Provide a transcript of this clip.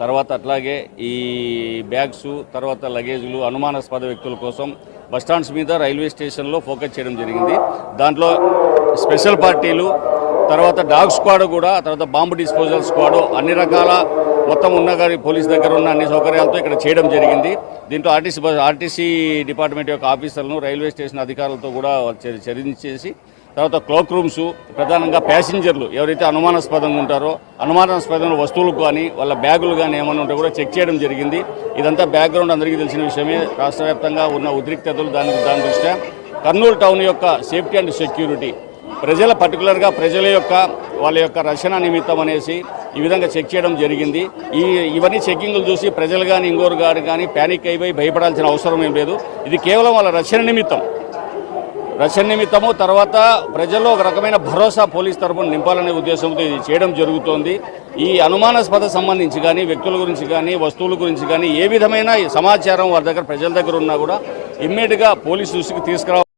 తర్వాత అట్లాగే ఈ బ్యాగ్స్ తర్వాత లగేజ్లు అనుమానాస్పద వ్యక్తుల కోసం బస్ స్టాండ్స్ మీద రైల్వే స్టేషన్లో ఫోకస్ చేయడం జరిగింది. దాంట్లో స్పెషల్ పార్టీలు తర్వాత డాగ్ స్క్వాడ్ కూడా తర్వాత బాంబు డిస్పోజల్ స్క్వాడ్ అన్ని రకాల మొత్తం ఉన్న గారి పోలీస్ దగ్గర ఉన్న అన్ని సౌకర్యాలతో ఇక్కడ చేయడం జరిగింది. దీంట్లో ఆర్టీసీ బస్ ఆర్టీసీ డిపార్ట్మెంట్ యొక్క ఆఫీసర్లను రైల్వే స్టేషన్ అధికారులతో కూడా చర్చించేసి తర్వాత క్లోక్ రూమ్స్ ప్రధానంగా ప్యాసింజర్లు ఎవరైతే అనుమానాస్పదంగా ఉంటారో అనుమానాస్పదమైన వస్తువులు కానీ వాళ్ళ బ్యాగులు కానీ ఏమైనా ఉంటే కూడా చెక్ చేయడం జరిగింది. ఇదంతా బ్యాక్గ్రౌండ్ అందరికీ తెలిసిన విషయమే. రాష్ట్ర ఉన్న ఉద్రిక్తతలు దాని దాని దృష్ట్యా కర్నూలు టౌన్ యొక్క సేఫ్టీ అండ్ సెక్యూరిటీ. ప్రజల పర్టికులర్గా ప్రజల యొక్క వాళ్ళ యొక్క రక్షణ నిమిత్తం అనేసి ఈ విధంగా చెక్ చేయడం జరిగింది. ఈ ఇవన్నీ చెక్కింగ్లు చూసి ప్రజలు కానీ ఇంకోరు గారు కానీ ప్యానిక్ అయిపోయి భయపడాల్సిన అవసరం ఏం లేదు. ఇది కేవలం వాళ్ళ రక్షణ నిమిత్తం. రక్షణ నిమిత్తము తర్వాత ప్రజల్లో ఒక రకమైన భరోసా పోలీస్ తరఫున నింపాలనే ఉద్దేశంతో ఇది చేయడం జరుగుతోంది. ఈ అనుమానాస్పద సంబంధించి కానీ వ్యక్తుల గురించి కానీ వస్తువుల గురించి కానీ ఏ విధమైన సమాచారం వారి దగ్గర ప్రజల దగ్గర ఉన్నా కూడా ఇమ్మీడియట్గా పోలీసు దృష్టికి తీసుకురావాలి.